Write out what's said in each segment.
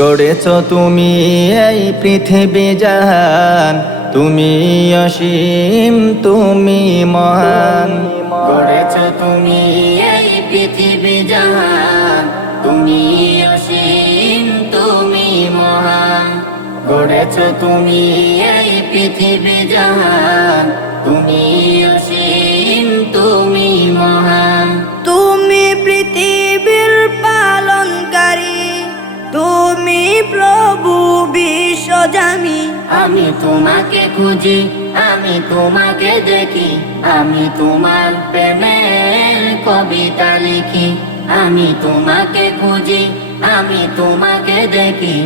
গড়েছ তুমি এই পৃথিবী জাহান, তুমি অসীম তুমি মহান। গড়েছ তুমি এই পৃথিবী জাহান, তুমি অসীম তুমি মহান। গড়েছ তুমি এই পৃথিবী জাহান, তুমি অসীম তুমি মহান। তুমি পৃথিবীর পালনকারী, তুমি প্রভু বিশ্বজামি। আমি তোমাকে খুঁজি, আমি তোমাকে দেখি, আমি তোমার প্রেমের কবিতা লিখি। আমি তোমাকে খুঁজি, আমি তোমাকে দেখি,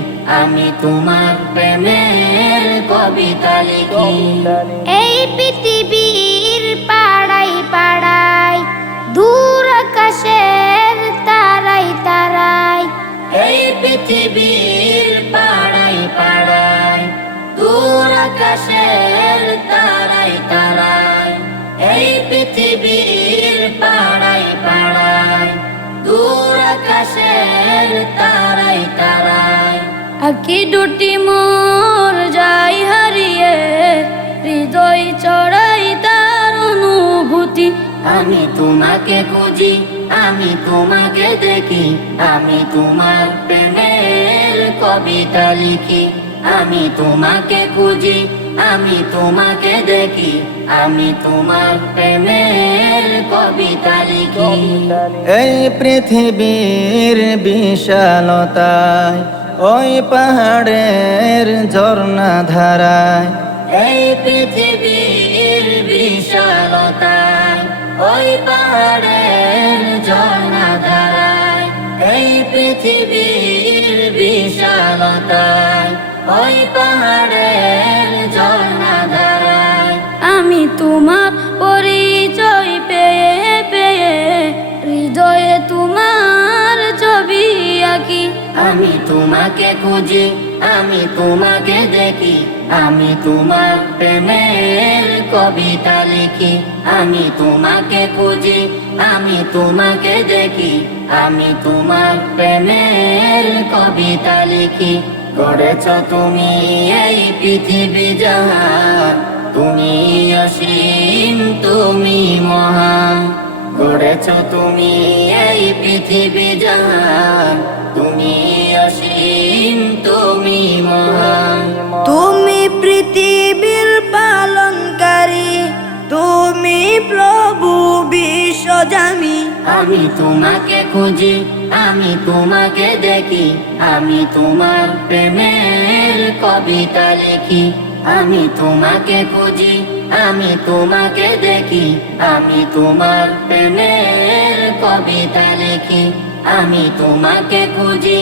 আমি তোমার প্রেমের কবিতা লিখি। এই পৃথিবীর পাড়াই পাড়াই, দূর আকাশের তারাই তারাই। এই পৃথিবীর পাড়াই পাড়াই, দূর আকাশের তারাই তারাই। এই পৃথিবীর পাড়াই পাড়াই, দূর আকাশের তারাই তারাই। আঁখি দুটি মোর যাই হারিয়ে, হৃদয় চড়াই তার অনুভূতি। আমি তোমাকে খুঁজি, আমি তোমাকে দেখি, আমি তোমার প্রেমের কবিতা লিখি। আমি তোমাকে খুঁজি, আমি তোমাকে দেখি, আমি তোমার প্রেমের কবিতা লিখি। এই পৃথিবীর বিশালতায়, ওই পাহাড়ের ঝর্ণা ধারায়। এই পৃথিবীর বিশালতায়, ওই পাহাড়ের ঝর্ণা ধারায়। এই পৃথিবীর বিশালতায়, ওই পাহাড়ের ঝর্ণা ধারায়। আমি তোমার পরিচয় পেয়ে পেয়ে, হৃদয়ে তোমার ছবি আঁকি। আমি তোমাকে খুঁজি, আমি তোমাকে দেখি, আমি তোমার প্রেমের কবিতা লিখি। আমি তোমাকে খুঁজি, আমি তোমাকে দেখি, আমি তোমার প্রেমের কবিতা লিখি। গড়েছ তুমি এই পৃথিবী জাহান, তুমি অসীম তুমি মহান। গড়েছ তুমি এই পৃথিবী জাহান, তুমি অসীম তুমি মহান। তুমি পৃথিবীর পালনকারী, তুমি প্রভু বিশ্বজামি। আমি তোমাকে খুঁজি, আমি তোমাকে দেখি, আমি তোমার প্রেমের কবিতা লিখি। আমি তোমাকে খুঁজি, আমি তোমাকে দেখি, আমি তোমার প্রেমের কবিতা লিখি। আমি তোমাকে খুঁজি,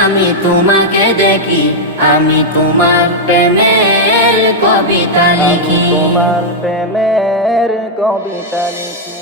আমি তোমাকে দেখি, আমি তোমার প্রেমের কবিতা লিখি। তোমার প্রেমের কবিতা লিখি।